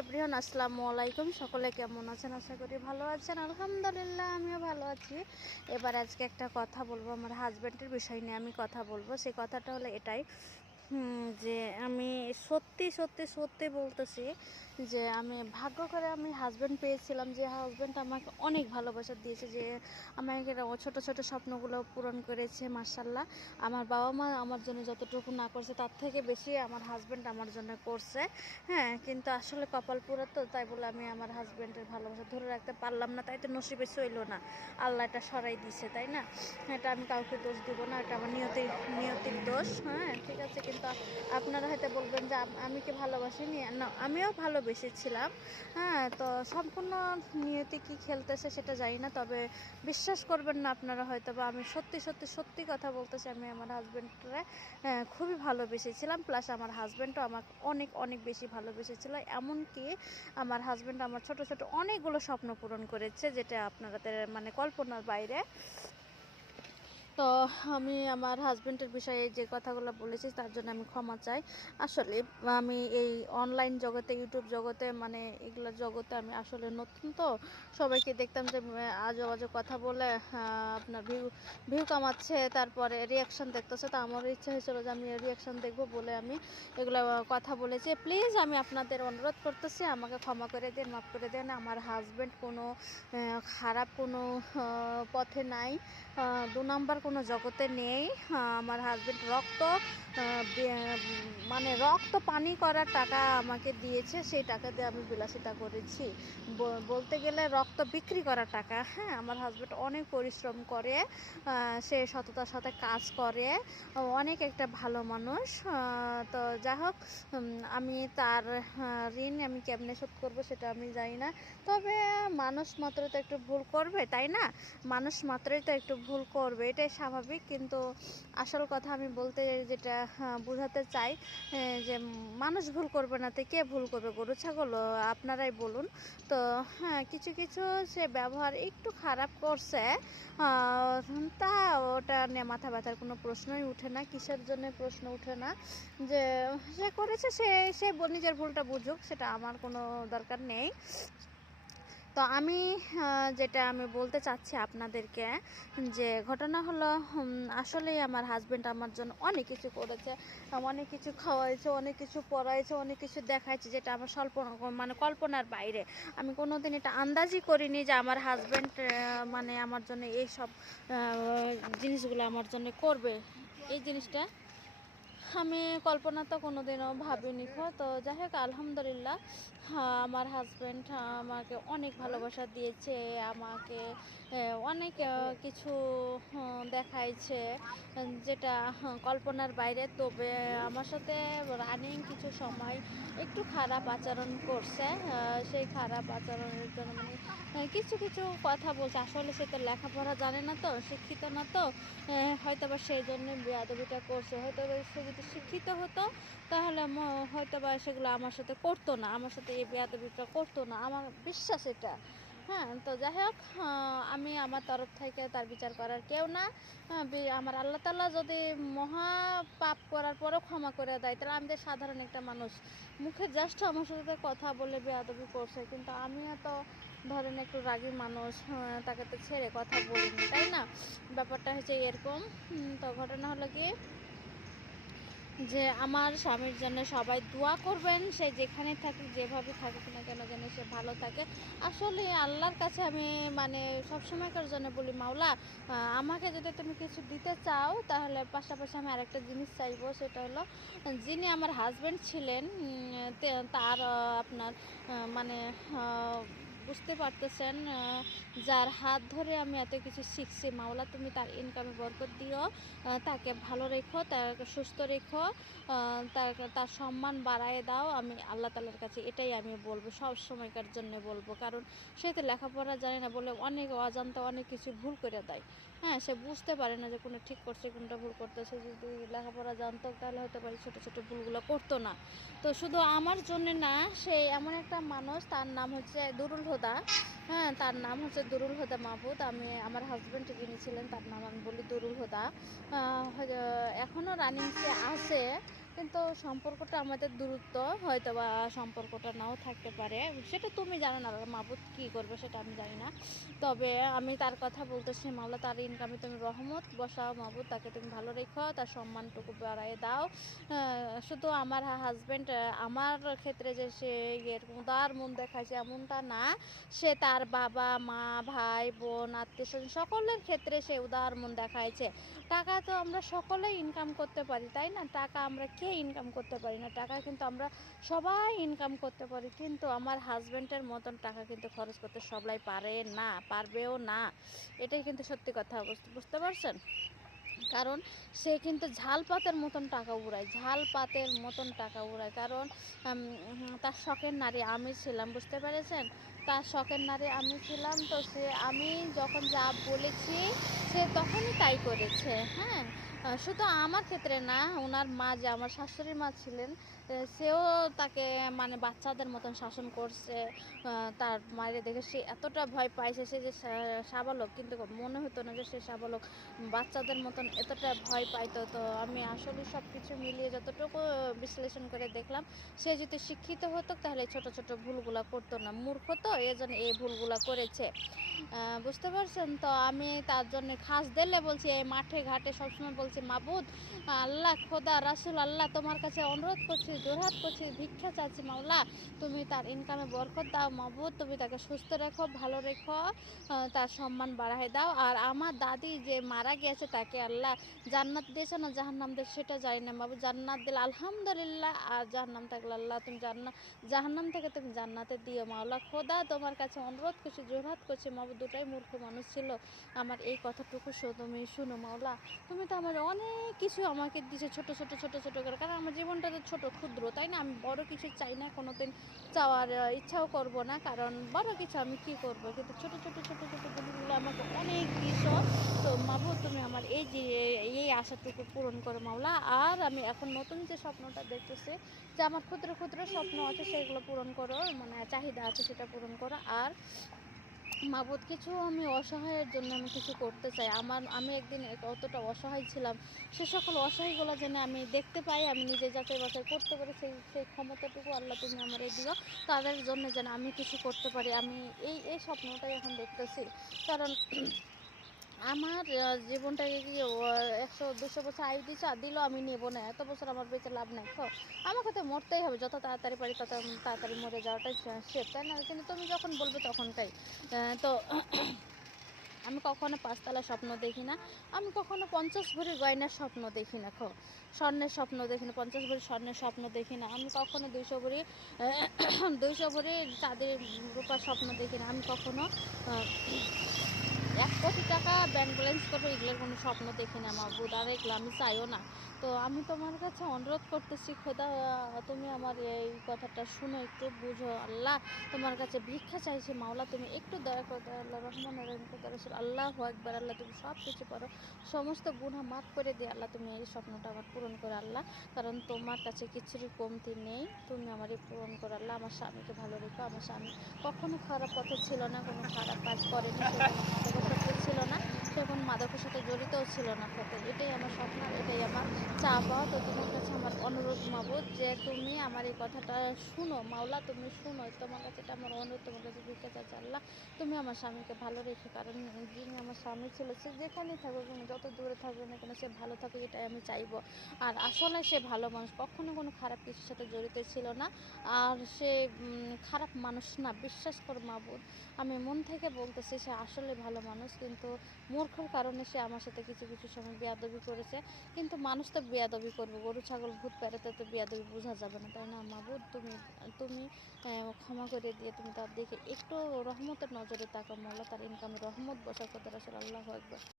Everyone, আসসালামু আলাইকুম। সকলে কেমন আছেন? আশা করি ভালো আছেন। আলহামদুলিল্লাহ, আমিও ভালো আছি। এবার আজকে একটা কথা বলবো, আমার হাজব্যান্ডের বিষয় নিয়ে আমি কথা বলবো। সেই কথাটা হলো এটাই যে আমি সত্যি সত্যি সত্যি বলতেছি যে আমি ভাগ্য করে আমি হাজব্যান্ড পেয়েছিলাম, যে হাজব্যান্ড আমাকে অনেক ভালোবাসা দিয়েছে, যে আমাকে ছোট ছোট স্বপ্নগুলো পূরণ করেছে। মাশাল্লাহ, আমার বাবা মা আমার জন্য যতটুকু না করছে তার থেকে বেশি আমার হাজব্যান্ড আমার জন্য করছে। হ্যাঁ, কিন্তু আসলে কপাল পুরো তো, তাই বলে আমি আমার হাজব্যান্ডের ভালোবাসা ধরে রাখতে পারলাম না, তাই তো নসিবে ছিল না, আল্লাহ এটা সরাই দিছে, তাই না? এটা আমি কাউকে দোষ দিব না, এটা আমার নিয়তির দোষ। হ্যাঁ, ঠিক আছে। কিন্তু আপনারা হয়তো বলবেন যে আমি কি ভালোবাসিনি? না, আমিও ভালোবেসেছিলাম। হ্যাঁ, তো সম্পূর্ণ নিয়তি কি খেলতেছে সেটা জানি না, তবে বিশ্বাস করবেন না আপনারা হয়তো, বা আমি সত্যি সত্যি সত্যি কথা বলতেছি, আমি আমার হাজব্যান্ডরে খুবই ভালোবেসেছিলাম। প্লাস আমার হাজব্যান্ডও আমাকে অনেক অনেক বেশি ভালোবেসেছিল। এমনকি আমার হাজব্যান্ড আমার ছোট ছোট অনেকগুলো স্বপ্ন পূরণ করেছে, যেটা আপনাদের মানে কল্পনার বাইরে। তো আমি আমার হাজব্যান্ডের বিষয়ে যে কথাগুলো বলেছি তার জন্য আমি ক্ষমা চাই। আসলে আমি এই অনলাইন জগতে, ইউটিউব জগতে, মানে এগুলো জগতে আমি আসলে নতুন, তো সবাইকে দেখতাম যে আজও আজও কথা বলে আপনার ভিউ কামাচ্ছে, তারপরে রিয়াকশান দেখতেছে। তো আমার ইচ্ছা হয়েছিল যে আমি রিয়াকশান দেখবো বলে আমি এগুলো কথা বলেছি। প্লিজ আমি আপনাদের অনুরোধ করতেছি, আমাকে ক্ষমা করে দিন, মাফ করে দেন। আমার হাজব্যান্ড কোনো খারাপ কোনো পথে নাই, দু নম্বর কোনো জগতে নেই। আমার হাজব্যান্ড মানে রক্ত পানি করার টাকা আমাকে দিয়েছে, সেই টাকা দিয়ে আমি বিলাসিতা করেছি। বলতে গেলে রক্ত বিক্রি করার টাকা। হ্যাঁ, আমার হাজব্যান্ড অনেক পরিশ্রম করে, সে সততার সাথে কাজ করে, অনেক একটা ভালো মানুষ। তো যাই হোক, আমি তার ঋণ আমি কেমনে শোধ করবো সেটা আমি জানি না। তবে মানুষ মাত্র তো একটু ভুল করবে, তাই না? মানুষ মাত্রই তো একটু ভুল করবে, এটাই স্বাভাবিক। কিন্তু আসল কথা আমি বলতে যেটা বোঝাতে চাই, যে মানুষ ভুল করবে না তো কে ভুল করবে? গরু ছাগল? আপনারাই বলুন। তো হ্যাঁ, কিছু কিছু সে ব্যবহার একটু খারাপ করছে, তা ওটা নিয়ে মাথা ব্যথার কোনো প্রশ্নই উঠে না। কিসের জন্য প্রশ্ন উঠে না? যে সে করেছে, সে সে নিজের ভুলটা বুঝুক, সেটা আমার কোনো দরকার নেই। তো আমি যেটা আমি বলতে চাচ্ছি আপনাদেরকে, যে ঘটনা হলো, আসলেই আমার হাজব্যান্ড আমার জন্য অনেক কিছু করেছে, অনেক কিছু খাওয়াইছে, অনেক কিছু পড়াইছে, অনেক কিছু দেখাইছে, যেটা আমার মানে কল্পনার বাইরে। আমি কোনোদিন এটা আন্দাজই করিনি যে আমার হাজব্যান্ড মানে আমার জন্য এই সব জিনিসগুলো আমার জন্য করবে। এই জিনিসটা আমি কল্পনা তো কোনোদিনও ভাবিনি। তো যাই হোক, আলহামদুলিল্লাহ, আমার হাজব্যান্ড আমাকে অনেক ভালোবাসা দিয়েছে, আমাকে অনেক কিছু দেখাইছে, যেটা কল্পনার বাইরে। তবে আমার সাথে রানিং কিছু সময় একটু খারাপ আচরণ করছে। সেই খারাপ আচরণের জন্য মানে কিছু কিছু কথা বলছে। আসলে সে তো লেখাপড়া জানে না, তো শিক্ষিত না, তো হয়তো বা সেই জন্য বেয়াদবিটা করছে। হয়তো সে যদি শিক্ষিত হতো তাহলে হয়তো বা সেগুলো আমার সাথে করতো না, আমার সাথে এই বেয়াদবিটা করতো না, আমার বিশ্বাস এটা। হ্যাঁ, তো যাই হোক, আমি আমার তরফ থেকে তার বিচার করার কেউ না। আমার আল্লাহ তাআলা যদি মহা পাপ করার পরেও ক্ষমা করে দেয়, তাহলে আমি তো সাধারণ একটা মানুষ, মুখে জাস্ট আমার সাথে কথা বলে বেয়াদবি করছে, কিন্তু আমিও তো ধরেন একটু রাগী মানুষ, তাকে তো ছেড়ে কথা বলিনি, তাই না? ব্যাপারটা হচ্ছে এরকম। তো ঘটনা হলো কি, যে আমার স্বামীর জন্য সবাই দোয়া করবেন, সে যেখানে থাকুক, যেভাবে থাকুক না কেন, যেন সে ভালো থাকে। আসলে আল্লাহর কাছে আমি মানে সবসময়কার জন্য বলি, মাওলা, আমাকে যদি তুমি কিছু দিতে চাও, তাহলে পাশাপাশি আমি আরেকটা জিনিস চাইবো, সেটা হলো যিনি আমার হাজব্যান্ড ছিলেন, তার আপনার মানে বুঝতে পারতেছেন, যার হাত ধরে আমি এত কিছু শিখছি, মাওলা তুমি তার ইনকামে বরকত দিও, তাকে ভালো রেখো, তাকে সুস্থ রেখো, তার সম্মান বাড়ায় দাও। আমি আল্লাহ তাআলার কাছে এটাই আমি বলবো, সব সময়কার জন্য বলবো। কারণ সে তো লেখাপড়া জানে না বলে অনেক অজান্তে অনেক কিছু ভুল করে দেয়। হ্যাঁ, সে বুঝতে পারে না যে কোনটা ঠিক করছে, কোনটা ভুল করতেছে। যদি লেখাপড়া জানতো তাহলে হয়তো পারে ছোটো ছোটো ভুলগুলো করতো না। তো শুধু আমার জন্য না, সে এমন একটা মানুষ, তার নাম হচ্ছে দুরুল হুদা। হ্যাঁ, তার নাম হচ্ছে দুরুল হুদা মাহবুদ। আমি আমার হাজব্যান্ড যিনি ছিলেন তার নাম আমি বলি দুরুল হুদা। এখনও রানিং সে আছে, কিন্তু সম্পর্কটা আমাদের দূরত্ব, হয়তো বা সম্পর্কটা নাও থাকতে পারে, সেটা তুমি জানো না মাবুদ কী করবে সেটা আমি জানি না। তবে আমি তার কথা বলতেছি, মাওলা তার ইনকামে তুমি রহমত বসাও মাবুদ, তাকে তুমি ভালো রেখো, তার সম্মানটুকু বাড়ায় দাও। শুধু আমার হাজব্যান্ড আমার ক্ষেত্রে যে সে এরকম উদার মন দেখাইছে এমনটা না, সে তার বাবা মা ভাই বোন আত্মীয় স্বজন সকলের ক্ষেত্রে সে উদার মন দেখাইছে। টাকা তো আমরা সকলেই ইনকাম করতে পারি, তাই না? টাকা আমরা কে ইনকাম করতে পারি না? টাকা কিন্তু আমরা সবাই ইনকাম করতে পারি, কিন্তু আমার হাজব্যান্ডের মতন টাকা কিন্তু খরচ করতে সবাই পারে না, পারবেও না। এটাই কিন্তু সত্যি কথা, বুঝতে পারছেন? কারণ সে কিন্তু ঝাল পাতের মতন টাকা উড়ায়, ঝাল পাতের মতন টাকা উড়ায়। কারণ তার শখের নারী আমি ছিলাম, বুঝতে পেরেছেন? তার শখের নারী আমি ছিলাম, তো সে আমি যখন যা বলেছি সে তখনই তাই করেছে। হ্যাঁ, শুধু আমার ক্ষেত্রে না, ওনার মা যে আমার শাশুড়ি মা ছিলেন, সেও তাকে মানে বাচ্চাদের মতন শাসন করছে। তার মায়ের দেখে সে এতটা ভয় পাইছে, সে যে সাবালক, কিন্তু মনে হতো না যে সে সাবালক, বাচ্চাদের মতন এতটা ভয় পাইতো। তো আমি আসলে সব কিছু মিলিয়ে যতটুকু বিশ্লেষণ করে দেখলাম, সে যদি শিক্ষিত হতো তাহলে ছোট ছোট ভুলগুলা করতো না, মূর্খ তো এজন্য এই ভুলগুলা করেছে। বুঝতে পারছেন? তো আমি তার জন্য খাস দিলে বলছি, এই মাঠে ঘাটে সবসময় বলছি, মাবুদ আল্লাহ খোদা রাসুল আল্লাহ তোমার কাছে অনুরোধ করছি, জোরহাত করছি, ভিক্ষা চাচ্ছি মাওলা, তুমি তার ইনকামে বরকত দাও মাবুদ, তুমি তাকে সুস্থ রেখো, ভালো রেখো, তার সম্মান বাড়ায় দাও। আর আমার দাদি যে মারা গেছে তাকে আল্লাহ জান্নাত দিয়েছে না জাহান্নাম দিয়েছে সেটা জানি না বাবু, জান্নাত দিলে আলহামদুলিল্লাহ, আর জাহান্নাম থাকলে আল্লাহ তুমি জাহান্নাম থেকে তুমি জান্নাতে দিও মাওলা খোদা, তোমার কাছে অনুরোধ করছি, জোরহাত করছি মাবুদ, দুটাই মূর্খ মানুষ ছিল, আমার এই কথাটুকু তুমি শুনো মাওলা। তুমি তো আমার অনেক কিছু আমাকে দিয়েছো ছোট ছোট ছোট ছোট করে, কারণ আমার জীবনটা তো ছোট ক্ষুদ্র, তাই না? আমি বড় কিছু চাই না, কোনোদিন চাওয়ার ইচ্ছাও করব না, কারণ বড় কিছু আমি কি করব, কিন্তু ছোট ছোট ছোট ছোট জিনিসগুলো আমাকে অনেক দিয়েছো। তো মাবুদ তুমি আমার এই যে এই আশাটুকু পূরণ করো মাওলা। আর আমি এখন নতুন যে স্বপ্নটা দেখতেছি, যে আমার ক্ষুদ্র ক্ষুদ্র স্বপ্ন আছে সেগুলো পূরণ করো, মানে চাহিদা আছে সেটা পূরণ করো। আর মাবুদ কিছু আমি অসহায়ের জন্য আমি কিছু করতে চাই, আমি একদিন কতটা অসহায় ছিলাম, সে সকল অসহায়গুলো যেন আমি দেখতে পাই, আমি নিজে যাচাই বাছাই করতে পারি, সেই ক্ষমতাটুকু আল্লাহ তুমি আমার এই দিও, তাদের জন্য যেন আমি কিছু করতে পারি। আমি এই স্বপ্নটাই এখন দেখতেছি। কারণ আমার জীবনটাকে কি 100-200 বছর আয়ু দিল, আমি নেবো না, এত বছর আমার বেঁচে লাভ নাই। আমাকে তো মরতেই হবে, যত তাড়াতাড়ি পারি তত তাড়াতাড়ি মরে যাওয়াটাই শেষ, তাই না? কিন্তু তুমি যখন বলবে তখনটাই। তো আমি কখনো 5 তলা স্বপ্ন দেখি না, আমি কখনো 50 ভরির গয়নার স্বপ্ন দেখি না, স্বর্ণের স্বপ্ন দেখি না, 50 ভরি স্বর্ণের স্বপ্ন দেখি না, আমি কখনো 200 ভরি 200 ভরি চাঁদের রূপার স্বপ্ন দেখি না, আমি কখনো 1 কোটি টাকা ব্যাংক ব্যালেন্স করবো এগুলোর কোনো স্বপ্ন দেখি না মাবুদ, আর এগুলো আমি চাইও না। তো আমি তোমার কাছে অনুরোধ করতেছি খোদা, তুমি আমার এই কথাটা শুনো, একটু বুঝো আল্লাহ, তোমার কাছে ভিক্ষা চাইছি মাওলা, তুমি একটু দয়া করে দাও আল্লাহ, রহমান রহিম খোদা রাসূল আল্লাহু আকবার, আল্লাহ তুমি সব কিছু পারো, সমস্ত গুনাহ মাফ করে দিয়ে আল্লাহ, তুমি এই স্বপ্নটা আমার পূরণ করো আল্লাহ, কারণ তোমার কাছে কিছুরই কমতি নেই, তুমি আমারই পূরণ করো আল্লাহ। আমার স্বামীকে ভালো রেখো, আমার স্বামী কখনো খারাপ পথে ছিল না, কোনো খারাপ কাজ করেনি, সে কোনো মাদকাসক্ত ছিল না, সে কোনো মাদকের সাথে জড়িতও ছিল না। তো এটাই আমার স্বপ্ন, আর এটাই আমার চা পাওয়া। তো তোমার কাছে আমার অনুরোধ মাবুদ, যে তুমি আমার এই কথাটা শুনো মাওলা, তুমি শুনো, তোমার কাছে এটা আমার অনুরোধ, তোমার কাছে ভিক্ষা চাচ্ছি আল্লাহ, তুমি আমার স্বামীকে ভালো রেখো, কারণ যিনি আমার স্বামী ছিল সে যেখানেই থাকুক, যত দূরে থাকুক না কেন, সে ভালো থাকুক এটাই আমি চাইবো। আর আসলে সে ভালো মানুষ, কখনো কোনো খারাপ কিছুর সাথে জড়িত ছিল না, আর সে খারাপ মানুষ না, বিশ্বাস করো মাবুদ, আমি মন থেকে বলতেছি, সে আসলে ভালো মানুষ, কিন্তু মূর্খর কারণে সে আমার সাথে কিছু কিছু সময় বেয়াদবি করেছে। কিন্তু মানুষ তো বেয়াদবি করবে, গরু ছাগল ভূত প্রেতে তো বেয়াদবি বোঝা যাবে না, তাই না মাবুদ? তুমি তুমি ক্ষমা করে দিয়ে তুমি তার দিকে একটু রহমতের নজরে তাকাও মাওলা, তার ইনকামে রহমত বসাও খোদা রাসূল আল্লাহু আকবার।